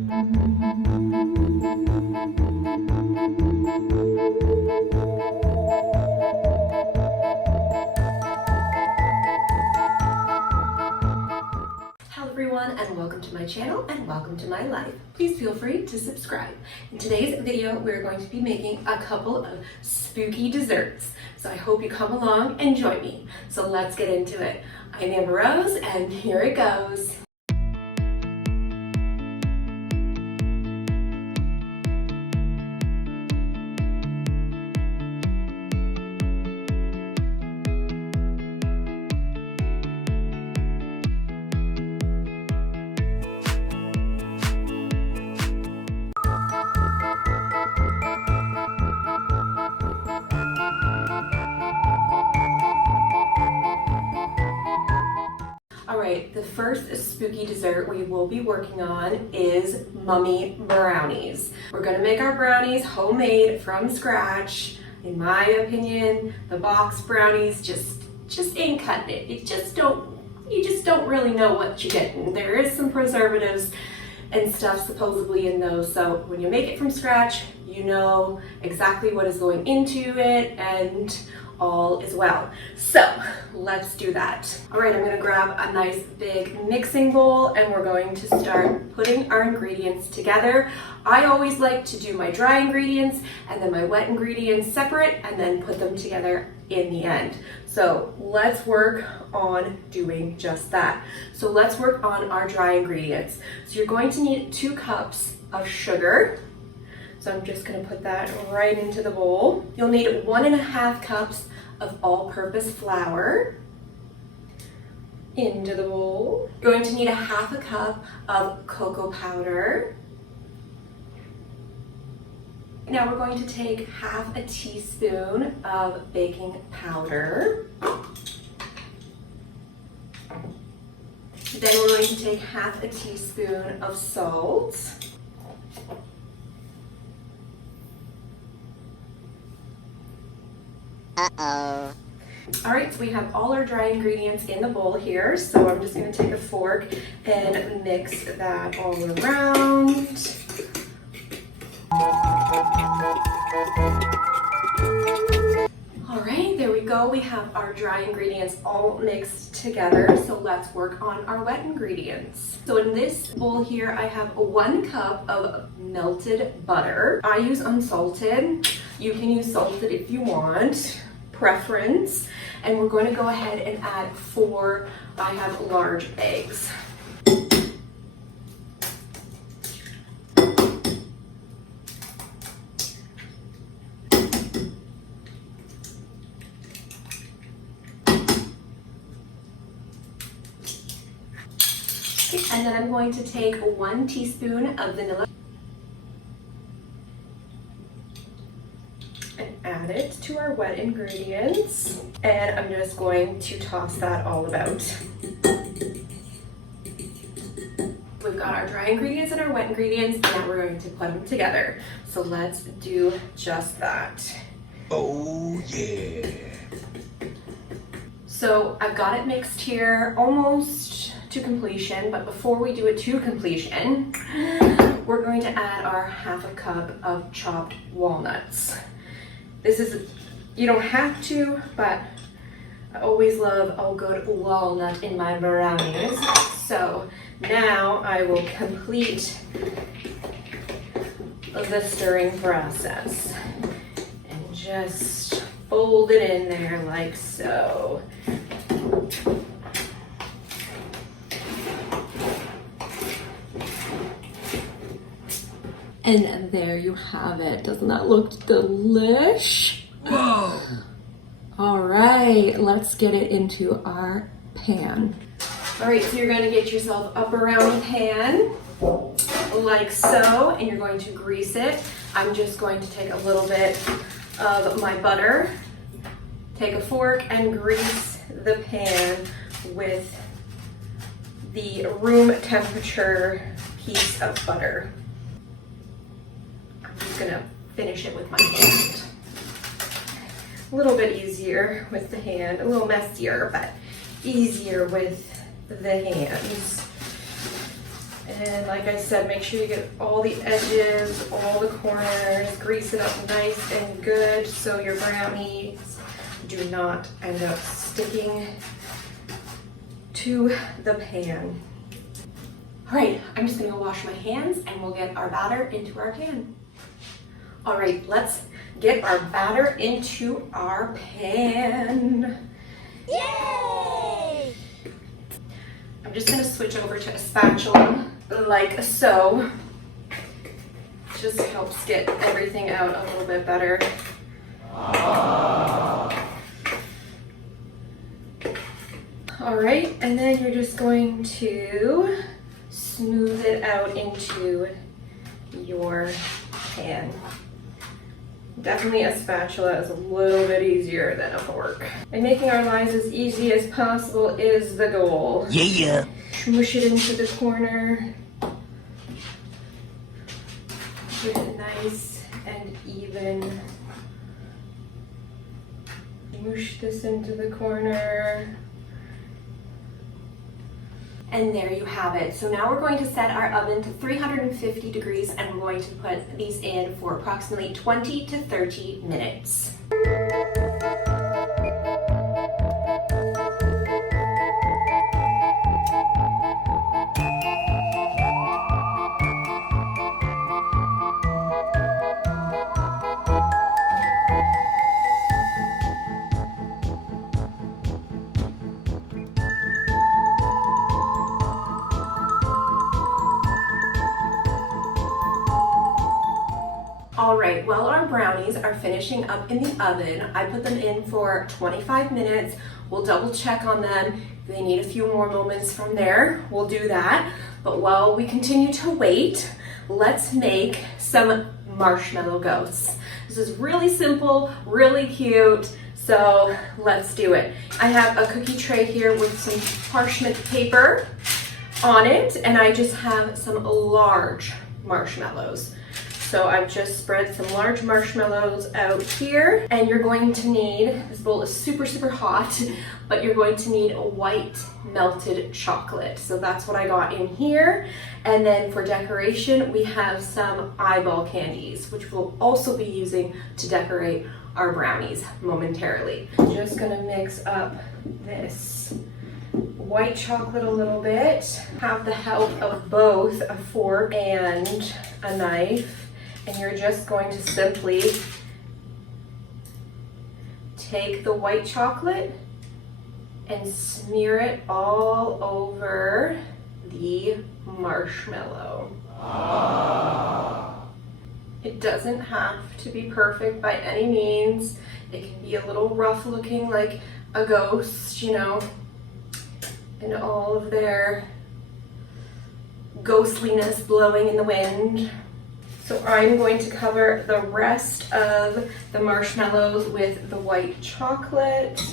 Hello everyone, and welcome to my channel and welcome to my life. Please feel free to subscribe. In today's video, we're going to be making a couple of spooky desserts. So I hope you come along and join me. So let's get into it. I'm Amber Rose, and here it goes. Alright, the first spooky dessert we will be working on is mummy brownies. We're going to make our brownies homemade from scratch. In my opinion, the box brownies just ain't cutting it. You just don't really know what you're getting. There is some preservatives and stuff supposedly in those, so when you make it from scratch, you know exactly what is going into it and all is well. So let's do that. All right, I'm gonna grab a nice big mixing bowl and we're going to start putting our ingredients together. I always like to do my dry ingredients and then my wet ingredients separate and then put them together in the end. So let's work on doing just that. So let's work on our dry ingredients. So you're going to need 2 cups of sugar. So I'm just gonna put that right into the bowl. You'll need 1.5 cups of all-purpose flour into the bowl. You're going to need 1/2 cup of cocoa powder. Now we're going to take 1/2 teaspoon of baking powder. Then we're going to take 1/2 teaspoon of salt. Uh-oh. All right, so we have all our dry ingredients in the bowl here. So I'm just gonna take a fork and mix that all around. All right, there we go. We have our dry ingredients all mixed together. So let's work on our wet ingredients. So in this bowl here, I have 1 cup of melted butter. I use unsalted. You can use salted if you want, preference. And we're going to go ahead and add 4, I have large eggs. And then I'm going to take 1 teaspoon of vanilla and add it to our wet ingredients. And I'm just going to toss that all about. We've got our dry ingredients and our wet ingredients, and now we're going to put them together. So let's do just that. Oh yeah. So I've got it mixed here almost to completion, but before we do it to completion, we're going to add our 1/2 cup of chopped walnuts. This is, you don't have to, but I always love a good walnut in my brownies. So now I will complete the stirring process and just fold it in there like so. And there you have it. Doesn't that look delish? Whoa! All right, let's get it into our pan. All right, so you're gonna get yourself a brownie pan like so, and you're going to grease it. I'm just going to take a little bit of my butter, take a fork and grease the pan with the room temperature piece of butter. I'm just gonna finish it with my hand. A little bit easier with the hand, a little messier, but easier with the hands. And like I said, make sure you get all the edges, all the corners, grease it up nice and good so your brownies do not end up sticking to the pan. All right, I'm just gonna go wash my hands and we'll get our batter into our pan. All right, let's get our batter into our pan. Yay! I'm just gonna switch over to a spatula like so. Just helps get everything out a little bit better. All right, and then you're just going to smooth it out into your pan. Definitely a spatula is a little bit easier than a fork. And making our lives as easy as possible is the goal. Yeah. Smush it into the corner. Get it nice and even. Mush this into the corner. And there you have it. So now we're going to set our oven to 350 degrees and we're going to put these in for approximately 20 to 30 minutes. All right, while our brownies are finishing up in the oven, I put them in for 25 minutes. We'll double check on them. If they need a few more moments from there, we'll do that. But while we continue to wait, let's make some marshmallow ghosts. This is really simple, really cute, so let's do it. I have a cookie tray here with some parchment paper on it, and I just have some large marshmallows. So I've just spread some large marshmallows out here, and you're going to need, this bowl is super, super hot, but you're going to need a white melted chocolate. So that's what I got in here. And then for decoration, we have some eyeball candies, which we'll also be using to decorate our brownies momentarily. Just gonna mix up this white chocolate a little bit, have the help of both a fork and a knife. And you're just going to simply take the white chocolate and smear it all over the marshmallow. It doesn't have to be perfect by any means. It can be a little rough looking like a ghost, you know, and all of their ghostliness blowing in the wind. So I'm going to cover the rest of the marshmallows with the white chocolate.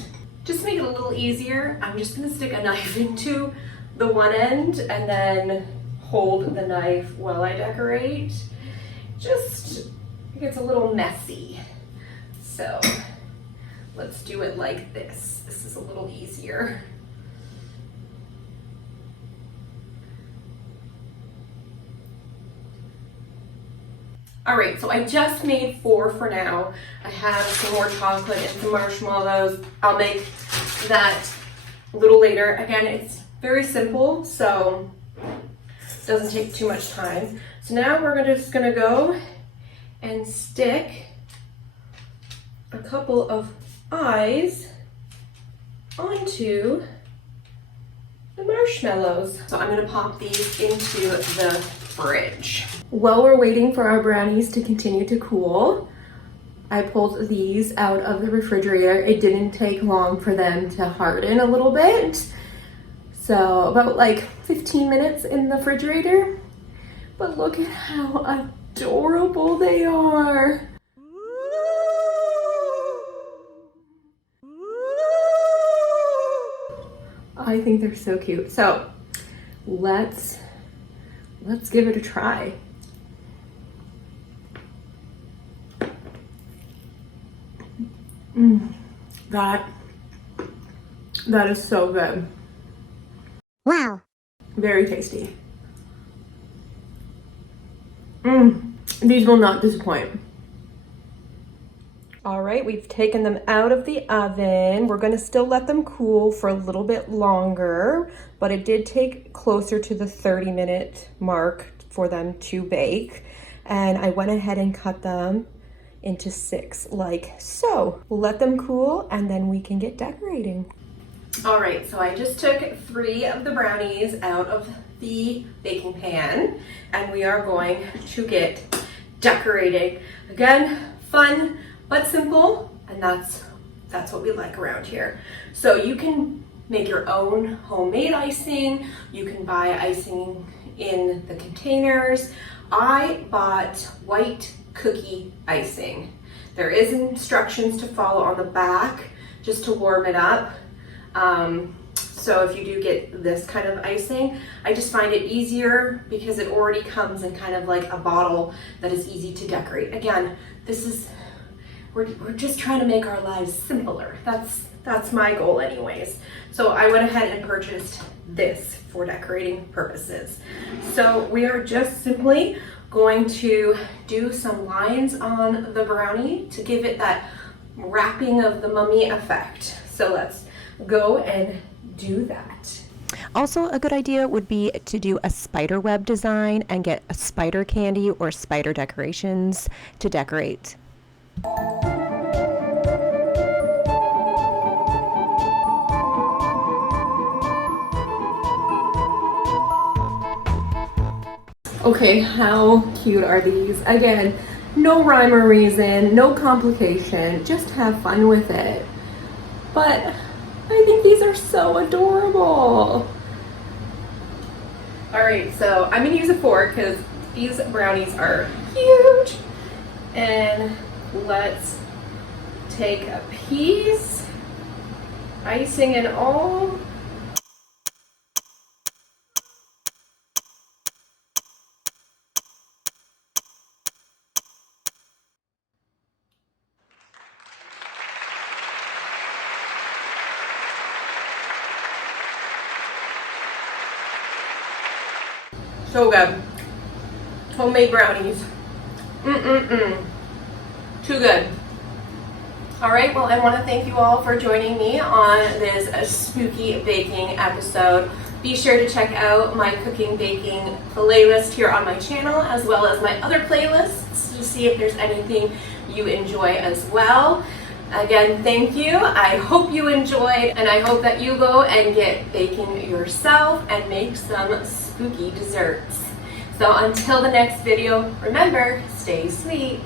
Just to make it a little easier, I'm just gonna stick a knife into the one end and then hold the knife while I decorate. Just, it gets a little messy. So let's do it like this. This is a little easier. All right, so I just made 4 for now. I have some more chocolate and some marshmallows. I'll make that a little later. Again, it's very simple, so it doesn't take too much time. So now we're just gonna go and stick a couple of eyes onto the marshmallows. So I'm gonna pop these into the fridge. While we're waiting for our brownies to continue to cool, I pulled these out of the refrigerator. It didn't take long for them to harden a little bit. So about like 15 minutes in the refrigerator. But look at how adorable they are. I think they're so cute. So let's give it a try. That is so good. Wow. Very tasty. These will not disappoint. All right, we've taken them out of the oven. We're gonna still let them cool for a little bit longer, but it did take closer to the 30-minute mark for them to bake. And I went ahead and cut them into 6 like so. We'll let them cool and then we can get decorating. All right, so I just took 3 of the brownies out of the baking pan and we are going to get decorating. Again, fun but simple, and that's what we like around here. So you can make your own homemade icing. You can buy icing in the containers. I bought white cookie icing. There is instructions to follow on the back just to warm it up. So if you do get this kind of icing, I just find it easier because it already comes in kind of like a bottle that is easy to decorate. Again, we're just trying to make our lives simpler. That's my goal anyways. So I went ahead and purchased this for decorating purposes. So we are just simply going to do some lines on the brownie to give it that wrapping of the mummy effect. So let's go and do that. Also, a good idea would be to do a spider web design and get a spider candy or spider decorations to decorate. Okay, how cute are these? Again, no rhyme or reason, no complication, just have fun with it. But I think these are so adorable. All right, so I'm gonna use a fork because these brownies are huge. And let's take a piece, icing and all. So good. Homemade brownies. Too good. All right, well, I want to thank you all for joining me on this spooky baking episode. Be sure to check out my cooking baking playlist here on my channel, as well as my other playlists to see if there's anything you enjoy as well. Again, thank you. I hope you enjoyed, and I hope that you go and get baking yourself and make some spooky desserts. So until the next video, remember, stay sweet.